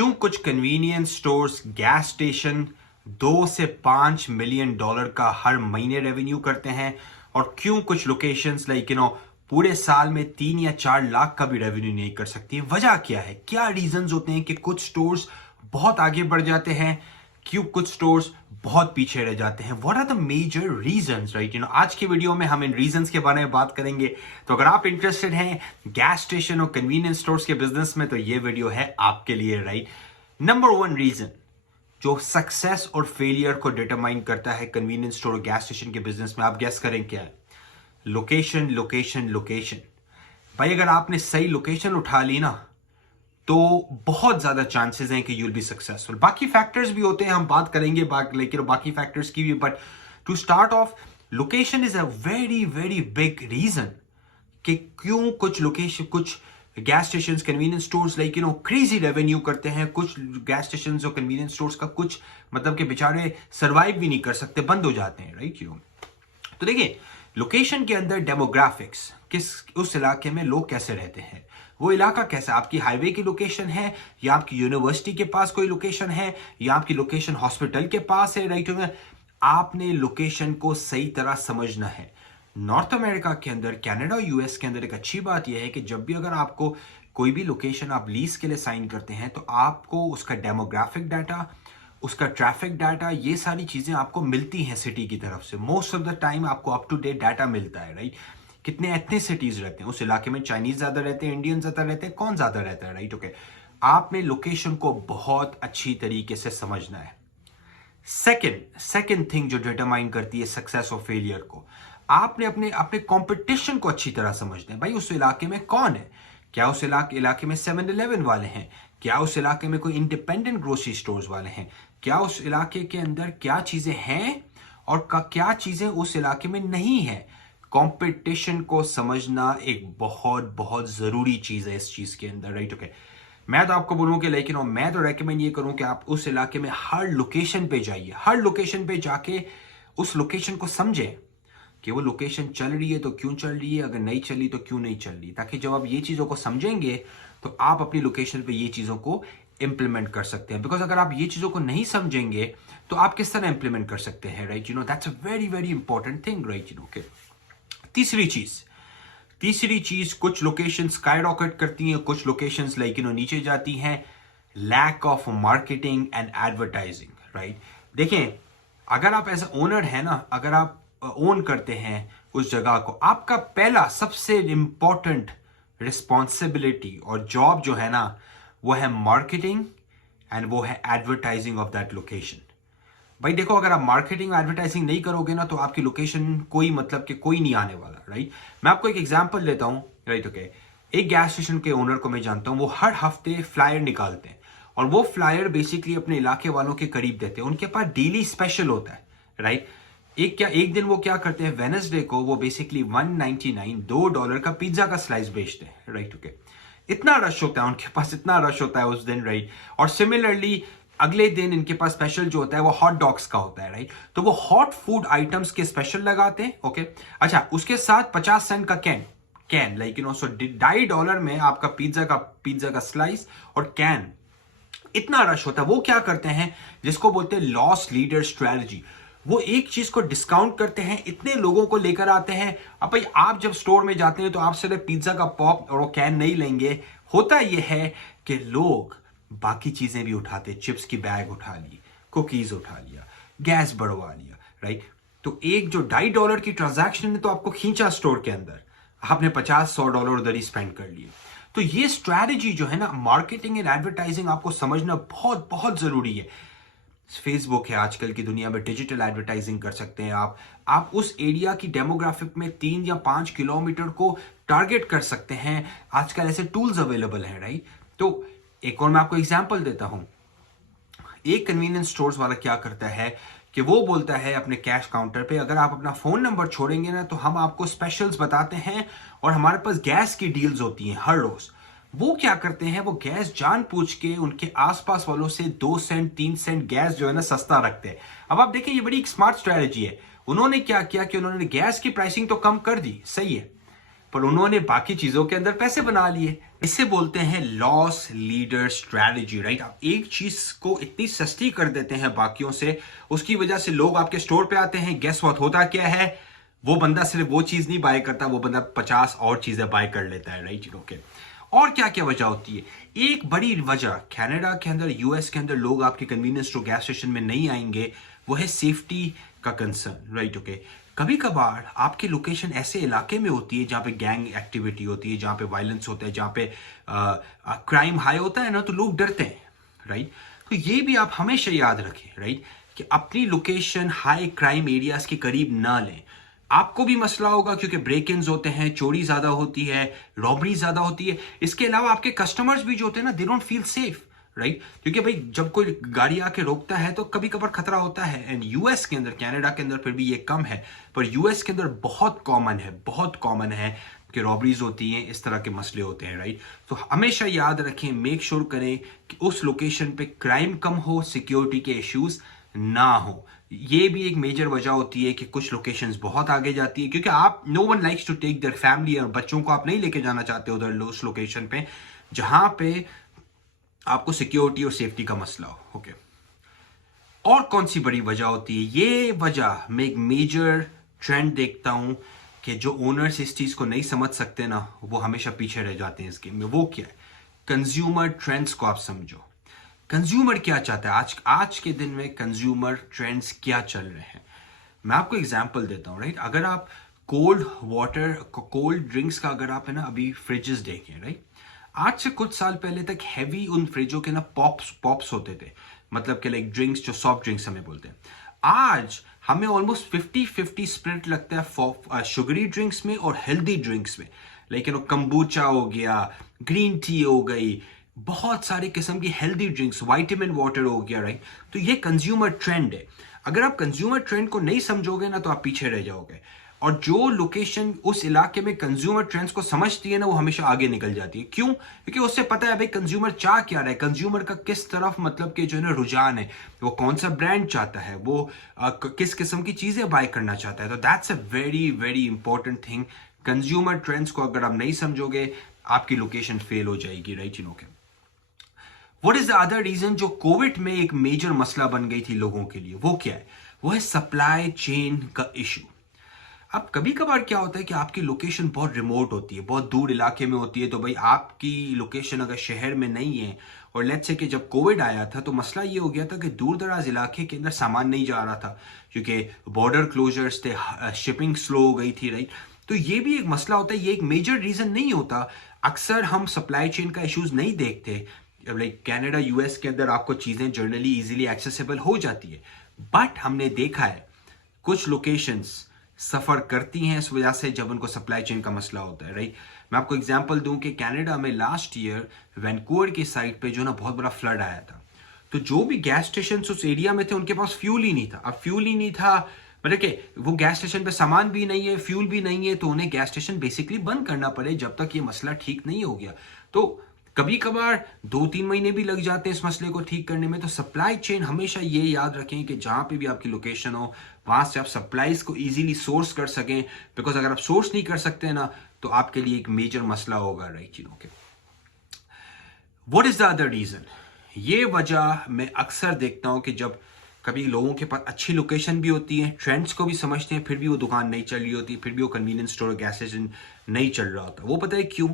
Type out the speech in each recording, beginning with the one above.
क्यों कुछ convenience stores, gas station 2 से 5 मिलियन डॉलर का हर महीने रेवेन्यू करते हैं और क्यों कुछ लोकेशंस लाइक पूरे साल में 3 या 4 लाख का भी रेवेन्यू नहीं कर सकती। वजह क्या है, क्या रीजंस होते हैं कि कुछ स्टोर्स बहुत आगे बढ़ जाते हैं, क्यों कुछ स्टोर्स बहुत पीछे रह जाते हैं। What are the major reasons, right. आज की वीडियो में हम इन रीजंस के बारे में बात करेंगे। तो अगर आप इंटरेस्टेड हैं गैस स्टेशन और कन्वीनियंस स्टोर्स के बिजनेस में तो ये वीडियो है आपके लिए, राइट। नंबर 1 रीजन जो सक्सेस और फेलियर को डिटरमाइन करता है कन्वीनियंस स्टोर और गैस स्टेशन के बिजनेस में, आप गेस करें क्या है? Location, location, location. भाई अगर आपने सही लोकेशन उठा ली ना तो बहुत ज्यादा चांसेस हैं कि यू विल बी सक्सेसफुल। बाकी फैक्टर्स भी होते हैं, हम बात करेंगे लेकिन बाकी फैक्टर्स की भी, but to start off location is a very very big reason कि क्यों कुछ लोकेशन, कुछ gas station, convenience stores like crazy revenue करते हैं। कुछ गैस स्टेशन और कन्वीनियंस स्टोर्स का कुछ मतलब कि बेचारे सर्वाइव भी नहीं कर सकते, बंद हो जाते हैं, राइट। तो देखिए लोकेशन के अंदर डेमोग्राफिक्स, किस उस इलाके में लोग कैसे रहते हैं, वो इलाका कैसा, आपकी हाईवे की लोकेशन है या आपकी यूनिवर्सिटी के पास कोई लोकेशन है या आपकी लोकेशन हॉस्पिटल के पास है, राइट। आपने लोकेशन को सही तरह समझना है। नॉर्थ अमेरिका के अंदर, कनाडा, यूएस के अंदर एक अच्छी बात यह है कि जब भी अगर आपको कोई भी लोकेशन आप लीज के लिए साइन करते हैं तो आपको उसका डेमोग्राफिक डाटा, उसका ट्रैफिक डाटा, ये सारी चीजें आपको मिलती हैं सिटी की तरफ से। मोस्ट ऑफ द टाइम आपको अप टू डेट डाटा मिलता है, राइट। कितने एथनिसिटीज रहते हैं उस इलाके में, चाइनीज ज्यादा रहते हैं, इंडियन ज्यादा रहते हैं, कौन ज्यादा रहता है, राइट। ओके, आपने लोकेशन को बहुत अच्छी तरीके से समझना है। सेकंड थिंग जो डिटरमाइन करती है सक्सेस और फेलियर को, आपने अपने अपने कंपटीशन को अच्छी तरह समझना है। भाई उस इलाके में कौन है, क्या उस इलाके में 7-Eleven वाले हैं, क्या उस इलाके में कोई इंडिपेंडेंट ग्रोसरी स्टोर्स वाले हैं, क्या उस इलाके के अंदर क्या चीजें हैं और क्या चीजें उस इलाके में नहीं है। कंपटीशन को समझना एक बहुत बहुत जरूरी चीज है इस चीज के अंदर, राइट। ओके, मैं तो आपको बोलूं कि लेकिन मैं तो रेकमेंड ये करूं कि आप उस इलाके में हर लोकेशन पे जाइए, हर लोकेशन पे जाके उस लोकेशन को समझें कि वो लोकेशन चल रही है तो क्यों चल रही है, अगर नहीं चली तो क्यों नहीं चल रही, ताकि जब आप ये चीजों को समझेंगे तो आप अपनी लोकेशन पे ये चीजों को इंप्लीमेंट कर सकते हैं। बिकॉज अगर आप ये चीजों को नहीं समझेंगे तो आप किस तरह इंप्लीमेंट कर सकते हैं, right. That's a very very important thing, right. Okay, तीसरी चीज कुछ लोकेशन स्काई रॉकेट करती हैं, कुछ लोकेशंस लाइक नीचे जाती हैं। Lack of marketing and advertising, right. देखें, अगर आप एज ओनर है ना, अगर आप ओन करते हैं उस जगह को, आपका पहला सबसे इंपॉर्टेंट रिस्पॉन्सिबिलिटी और जॉब जो है ना वो है मार्केटिंग एंड वो है एडवर्टाइजिंग ऑफ दैट लोकेशन। भाई देखो, अगर आप मार्केटिंग एडवर्टाइजिंग नहीं करोगे ना तो आपकी लोकेशन कोई मतलब कि कोई नहीं आने वाला, राइट। मैं आपको एक एग्जांपल देता हूं, राइट। ओके, एक गैस स्टेशन के ओनर को मैं जानता हूं, वो हर हफ्ते फ्लायर निकालते हैं और वो फ्लायर बेसिकली अपने इलाके वालों के करीब देते हैं। उनके पास डेली स्पेशल होता है, राइट। एक दिन वो क्या करते हैं, वेडनेसडे को वो बेसिकली $1.99 का पिज्जा का स्लाइस बेचते हैं, राइट। ओके, इतना रश होता है उनके पास, इतना रश होता है उस दिन, राइट। और सिमिलरली अगले दिन इनके पास स्पेशल जो होता है वो हॉट डॉग्स का होता है, राइट। तो वो हॉट फूड आइटम्स के स्पेशल लगाते हैं, ओके। अच्छा, उसके साथ 50 सेंट का कैन लाइक सो $2.5 में आपका पिज्जा का स्लाइस और कैन। इतना रश होता है, वो क्या करते हैं जिसको बोलते हैं लॉस लीडर स्ट्रेटजी। वो एक चीज को डिस्काउंट करते हैं, इतने लोगों को लेकर आते हैं। अब भाई आप जब स्टोर में जाते हैं तो आप सिर्फ पिज्जा का पॉप और वो कैन नहीं लेंगे, होता यह है कि लोग बाकी चीजें भी उठाते, चिप्स की बैग उठा ली, कुकीज उठा लिया, गैस बढ़वा लिया, राइट। तो एक जो $2.5 की ट्रांजैक्शन है तो आपको खींचा स्टोर के अंदर, आपने $50-100 उधर ही स्पेंड कर लिए। तो ये स्ट्रैटेजी जो है ना, मार्केटिंग एंड एडवर्टाइजिंग आपको समझना बहुत बहुत जरूरी है। फेसबुक है, आजकल की दुनिया में डिजिटल एडवर्टाइजिंग कर सकते हैं आप उस एरिया की डेमोग्राफिक में 3 या 5 किलोमीटर को टारगेट कर सकते हैं। आजकल ऐसे टूल्स अवेलेबल हैं, राइट। तो एक और मैं आपको एग्जांपल देता हूं। एक कन्वीनियंस स्टोर्स वाला क्या करता है कि वो बोलता है अपने कैश काउंटर पे, अगर आप अपना फोन नंबर छोड़ेंगे ना तो हम आपको स्पेशल्स बताते हैं और हमारे पास गैस की डील्स होती हैं हर रोज। वो क्या करते हैं, वो गैस जानबूझ के उनके आसपास वालों से 2 सेंट 3 सेंट गैस जो है ना सस्ता रखते हैं। अब आप देखिए, ये बड़ी एक स्मार्ट स्ट्रेटेजी है। उन्होंने क्या किया कि उन्होंने गैस की प्राइसिंग तो कम कर दी, सही है, पर उन्होंने बाकी चीजों के अंदर पैसे बना लिए। इसे बोलते हैं लॉस लीडर स्ट्रैटेजी, राइट। आप एक चीज को इतनी सस्ती कर देते हैं बाकियों से, उसकी वजह से लोग आपके स्टोर पे आते हैं। गेस व्हाट होता क्या है, वो बंदा सिर्फ वो चीज नहीं बाय करता, वो बंदा 50 और चीजें बाय कर लेता है, राइट। ओके, और क्या क्या वजह होती है? एक बड़ी वजह कनाडा के अंदर, यूएस के अंदर लोग आपके कन्वीनियंस स्टोर गैस स्टेशन में नहीं आएंगे, वो है सेफ्टी का कंसर्न, राइट। ओके, कभी कभार आपकी लोकेशन ऐसे इलाके में होती है जहाँ पे गैंग एक्टिविटी होती है, जहाँ पे वायलेंस होता है, जहाँ पे क्राइम हाई होता है ना, तो लोग डरते हैं, राइट। तो ये भी आप हमेशा याद रखें, राइट, कि अपनी लोकेशन हाई क्राइम एरियाज के करीब ना लें। आपको भी मसला होगा क्योंकि ब्रेक इन्स होते हैं, चोरी ज्यादा होती है, रॉबरी ज्यादा होती है। इसके अलावा आपके कस्टमर्स भी जो होते हैं ना, they don't feel safe, right. क्योंकि भाई जब कोई गाड़ी आके रोकता है तो कभी कभार खतरा होता है। एंड यूएस के अंदर, कनाडा के अंदर फिर भी ये कम है, पर यूएस के अंदर बहुत कॉमन है कि रॉबरीज होती हैं, इस तरह के मसले होते हैं, राइट। तो हमेशा याद रखें, मेक श्योर करें कि उस लोकेशन पे क्राइम कम हो, सिक्योरिटी के इश्यूज ना हो। ये भी एक मेजर वजह होती है कि कुछ लोकेशंस बहुत आगे जाती है, क्योंकि आप, no one likes to take their family और बच्चों को आप नहीं लेके जाना चाहते उधर उस लोकेशन पे जहां पे आपको सिक्योरिटी और सेफ्टी का मसला हो। ओके, और कौन सी बड़ी वजह होती है? ये वजह मैं एक मेजर ट्रेंड देखता हूं कि जो ओनर्स इस चीज को नहीं समझ सकते ना, वो हमेशा पीछे रह जाते हैं इस गेम में। वो क्या है? कंज्यूमर ट्रेंड्स को आप समझो। कंज्यूमर क्या चाहता है आज के दिन में? कंज्यूमर ट्रेंड्स क्या चल रहे हैं? मैं आपको एग्जांपल देता हूं, राइट। अगर आप कोल्ड वाटर, कोल्ड ड्रिंक्स का अगर आप है ना अभी फ्रिजेस देखें, राइट, आज से कुछ साल पहले तक हैवी उन फ्रिजों के ना पॉप्स होते थे, मतलब कि लाइक ड्रिंक्स, जो सॉफ्ट ड्रिंक्स हमें बोलते हैं। आज हमें ऑलमोस्ट 50-50 स्प्लिट लगता है शुगरी ड्रिंक्स में और हेल्दी ड्रिंक्स में। लेकिन वो कंबूचा हो गया, ग्रीन टी हो गई, बहुत सारे किस्म की हेल्दी ड्रिंक्स, वाइटामिन वाटर हो गया, राइट। तो ये कंज्यूमर ट्रेंड है। अगर आप कंज्यूमर ट्रेंड को नहीं समझोगे ना, तो आप पीछे रह जाओगे। और जो लोकेशन उस इलाके में कंज्यूमर ट्रेंड्स को समझती है ना, वो हमेशा आगे निकल जाती है। क्यों? क्योंकि उससे पता है भाई कंज्यूमर चाह क्या रहा है, कंज्यूमर का किस तरफ मतलब कि जो है ना रुझान है, वो कौन सा ब्रांड चाहता है, वो किस किस्म की चीजें बाय करना चाहता है। तो that's a very very important thing. Consumer trends को अगर आप नहीं समझोगे, आपकी लोकेशन फेल हो जाएगी, right. What is the other reason जो कोविड में एक मेजर मसला बन गई थी लोगों के लिए? वो क्या है? वो है सप्लाई चेन का इशू। अब कभी कभार क्या होता है कि आपकी लोकेशन बहुत रिमोट होती है, बहुत दूर इलाके में होती है, तो भाई आपकी लोकेशन अगर शहर में नहीं है, और लेट्स से कि जब कोविड आया था तो मसला ये हो गया था कि दूर दराज इलाके के अंदर सामान नहीं जा रहा था, क्योंकि बॉर्डर क्लोजर्स थे, शिपिंग स्लो हो गई थी, राइट। तो ये भी एक मसला होता है, ये एक मेजर रीजन नहीं होता। अक्सर हम सप्लाई चेन का इश्यूज नहीं देखते। लाइक कनाडा, यूएस के अंदर आपको चीजें जनरली इजीली एक्सेसिबल हो जाती है, बट हमने देखा है कुछ लोकेशंस सफर करती हैं इस वजह से जब उनको सप्लाई चेन का मसला होता है, राइट। मैं आपको एग्जांपल दूं कि कनाडा में लास्ट ईयर वैंकूवर की साइड पे जो ना बहुत बड़ा फ्लड आया था, तो जो भी गैस स्टेशन उस एरिया में थे उनके पास फ्यूल ही नहीं था। अब फ्यूल ही नहीं था मतलब कि वो गैस स्टेशन पे सामान भी नहीं है, फ्यूल भी नहीं है, तो उन्हें गैस स्टेशन बेसिकली बंद करना पड़े जब तक ये मसला ठीक नहीं हो गया। तो कभी कभार 2-3 महीने भी लग जाते हैं इस मसले को ठीक करने में। तो सप्लाई चेन, हमेशा ये याद रखें कि जहां पे भी आपकी लोकेशन हो, वहां से आप सप्लाईज को इजीली सोर्स कर सकें, बिकॉज अगर आप सोर्स नहीं कर सकते ना, तो आपके लिए एक मेजर मसला होगा, राइट चीजों के। What is the other reason? ये वजह मैं अक्सर देखता हूं कि जब कभी लोगों के पास अच्छी लोकेशन भी होती है, ट्रेंड्स को भी समझते हैं, फिर भी वो दुकान नहीं चल रही होती, फिर भी वो कन्वीनियंस स्टोर, गैस स्टेशन नहीं चल रहा होता। वो पता है क्यों?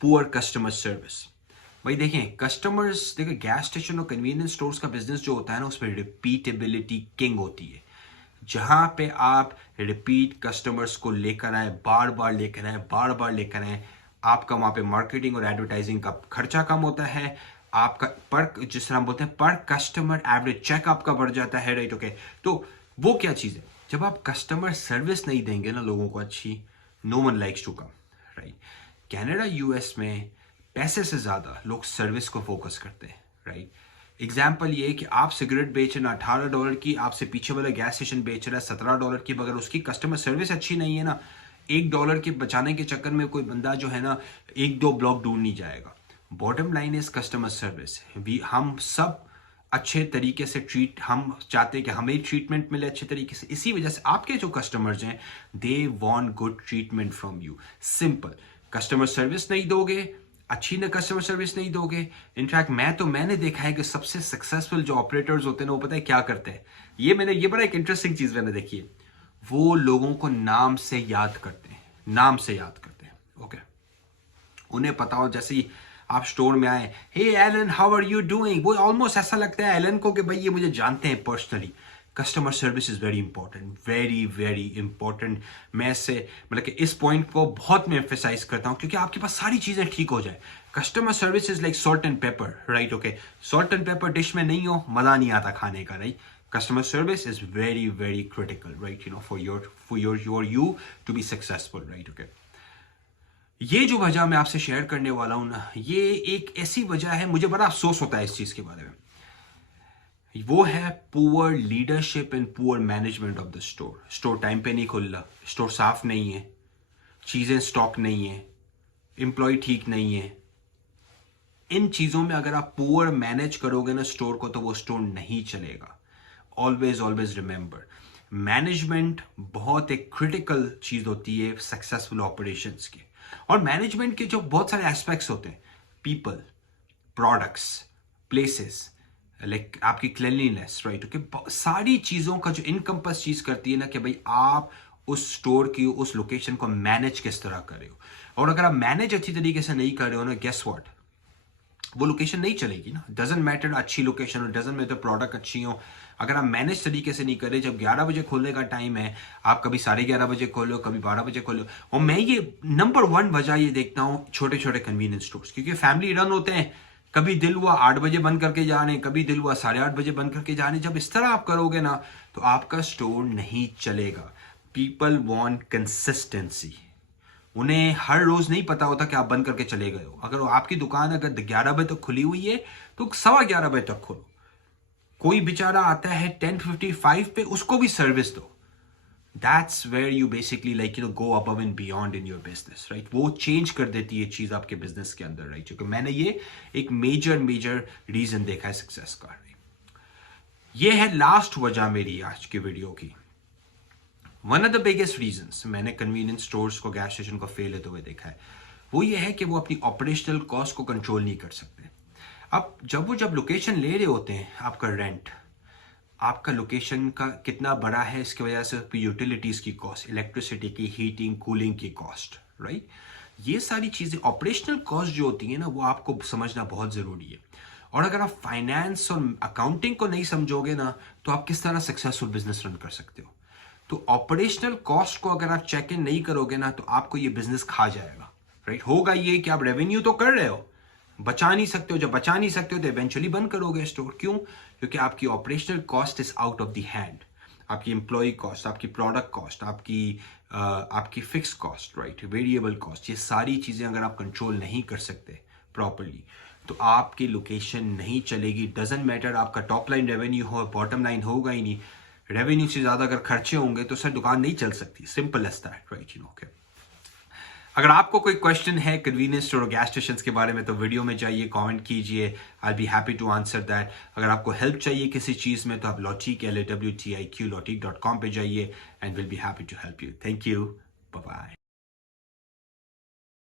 Poor customer service. भाई देखें, कस्टमर्स, देखिए गैस स्टेशन और कन्वीनियंस स्टोर्स का बिजनेस जो होता है ना, उसमें रिपीटेबिलिटी किंग होती है। जहां पे आप रिपीट कस्टमर्स को लेकर आए, बार बार लेकर आए, आपका वहां पे मार्केटिंग और एडवर्टाइजिंग का खर्चा कम होता है, आपका पर, जिस तरह हम बोलते हैं, पर कस्टमर एवरेज चेक आपका बढ़ जाता है, राइट। ओके, तो वो क्या चीज है? जब आप कस्टमर सर्विस नहीं देंगे ना लोगों को अच्छी, no one likes to come, right. Canada, US में पैसे से ज्यादा लोग सर्विस को फोकस करते हैं, राइट। एग्जाम्पल ये कि आप सिगरेट बेच रहे ना $18 की, आपसे पीछे वाला गैस स्टेशन बेच रहा है $17 की, मगर उसकी कस्टमर सर्विस अच्छी नहीं है ना, $1 के बचाने के चक्कर में कोई बंदा जो है ना 1-2 ब्लॉक दूर नहीं जाएगा। Bottom line is customer service. हम सब अच्छे तरीके से हम चाहते हैं कि हमें ट्रीटमेंट मिले अच्छे तरीके से। इसी वजह से आपके जो कस्टमर्स हैं, they want good treatment from you. Simple. Customer service नहीं दोगे, अच्छी ना कस्टमर सर्विस नहीं दोगे। इनफैक्ट मैंने देखा है कि सबसे सक्सेसफुल जो ऑपरेटर्स होते हैं ना, वो पता है क्या करते हैं? ये बड़ा एक इंटरेस्टिंग चीज मैंने देखी है। वो लोगों को नाम से याद करते हैं, नाम से याद करते हैं। ओके, उन्हें पता हो, जैसे ही आप स्टोर में आए, hey Alan how are you doing, वो ऑलमोस्ट ऐसा लगता है एलन को कि भाई ये मुझे जानते हैं personally. Customer service is very important, very very important. मैं इससे मतलब कि इस पॉइंट को बहुत मैं एम्फेसाइज करता हूँ, क्योंकि आपके पास सारी चीजें ठीक हो जाए। Customer service is like salt and paper, right? Okay, salt and paper dish में नहीं हो, मजा नहीं आता खाने का, right? Customer service is very very critical, right? For you to be successful, right? Okay. ये जो वजह मैं आपसे शेयर करने वाला हूं ना, ये एक ऐसी वजह है, मुझे बड़ा अफसोस होता है इस चीज के बारे में। वो है poor leadership and poor management of the store. Store time पे नहीं खुल रहा, स्टोर साफ नहीं है, चीजें स्टॉक नहीं है, एम्प्लॉय ठीक नहीं है। इन चीजों में अगर आप पुअर मैनेज करोगे ना स्टोर को, तो वो स्टोर नहीं चलेगा। ऑलवेज रिमेंबर, मैनेजमेंट बहुत एक क्रिटिकल चीज होती है सक्सेसफुल ऑपरेशंस की। और मैनेजमेंट के जो बहुत सारे एस्पेक्ट्स होते हैं, पीपल, प्रोडक्ट्स, प्लेसेस, लाइक आपकी क्लीनलीनेस, राइट? ओके, सारी चीजों का जो इनकम्पस चीज करती है ना, कि भाई आप उस स्टोर की उस लोकेशन को मैनेज किस तरह कर रहे हो। और अगर आप मैनेज अच्छी तरीके से नहीं कर रहे हो ना, गेस व्हाट, वो लोकेशन नहीं चलेगी ना। डजंट मैटर अच्छी लोकेशन हो, डजंट मैटर प्रोडक्ट अच्छी हो, अगर आप मैनेज तरीके से नहीं कर रहे। जब 11 बजे खोलने का टाइम है, आप कभी 11:30 बजे खोलो, कभी 12 बजे खोलो। और मैं ये नंबर 1 वजह ये देखता हूँ, छोटे छोटे कन्वीनियंस स्टोर्स, क्योंकि फैमिली रन होते हैं। कभी दिल हुआ 8 बजे बंद करके जाने, कभी दिल हुआ 8:30 बजे बंद करके जाने। जब इस तरह आप करोगे ना, तो आपका स्टोर नहीं चलेगा। People want consistency. उन्हें हर रोज नहीं पता होता कि आप बंद करके चले गए हो। अगर आपकी दुकान अगर 11 बजे तक खुली हुई है, तो 11:15 बजे तक खोलो। कोई बेचारा आता है 10:55 पे, उसको भी सर्विस दो। That's where you basically go above and beyond in your business, right? वो चेंज कर देती है चीज आपके बिजनेस के अंदर, राइट? क्योंकि मैंने ये एक मेजर रीजन देखा है सक्सेस का। ये है लास्ट वजह मेरी आज की वीडियो की। One of the biggest reasons मैंने कन्वीनियंस स्टोर्स को, गैस स्टेशन को फेल होते हुए देखा है, वो ये है कि वो अपनी ऑपरेशनल कॉस्ट को कंट्रोल नहीं कर सकते। अब जब लोकेशन ले रहे होते हैं, आपका रेंट, आपका लोकेशन का कितना बड़ा है, इसकी वजह से यूटिलिटीज की कॉस्ट, इलेक्ट्रिसिटी की, हीटिंग, कूलिंग की कॉस्ट, राइट? ये सारी चीजें ऑपरेशनल कॉस्ट जो होती है ना, वो आपको समझना बहुत जरूरी है। और अगर आप फाइनेंस और अकाउंटिंग को नहीं समझोगे ना, तो आप किस तरह सक्सेसफुल बिजनेस रन कर सकते हो? तो ऑपरेशनल कॉस्ट को अगर आप चेक इन नहीं करोगे ना, तो आपको ये बिजनेस खा जाएगा, राइट? होगा ये कि आप रेवेन्यू तो कर रहे हो, बचा नहीं सकते हो। जब बचा नहीं सकते हो, तो इवेंचुअली बंद करोगे स्टोर। क्यों? क्योंकि आपकी operational cost is out of the hand. आपकी एम्प्लॉय कॉस्ट, आपकी प्रोडक्ट कॉस्ट, आपकी fix cost, right, variable cost, ये सारी चीजें अगर आप कंट्रोल नहीं कर सकते प्रॉपरली, तो आपकी लोकेशन नहीं चलेगी। डजंट मैटर आपका टॉप लाइन रेवेन्यू हो, बॉटम लाइन होगा ही नहीं। रेवेन्यू से ज्यादा अगर खर्चे होंगे तो सर दुकान नहीं चल सकती। Simple as that, right? Okay, अगर आपको कोई क्वेश्चन है कन्वीनियंस स्टोर और गैस स्टेशन के बारे में, तो वीडियो में जाइए, कमेंट कीजिए, I be happy to answer that. अगर आपको हेल्प चाहिए किसी चीज में, तो आप Lotic LAWTIQ lotic.com पे जाइए, and will be happy to help you. Thank you, bye bye.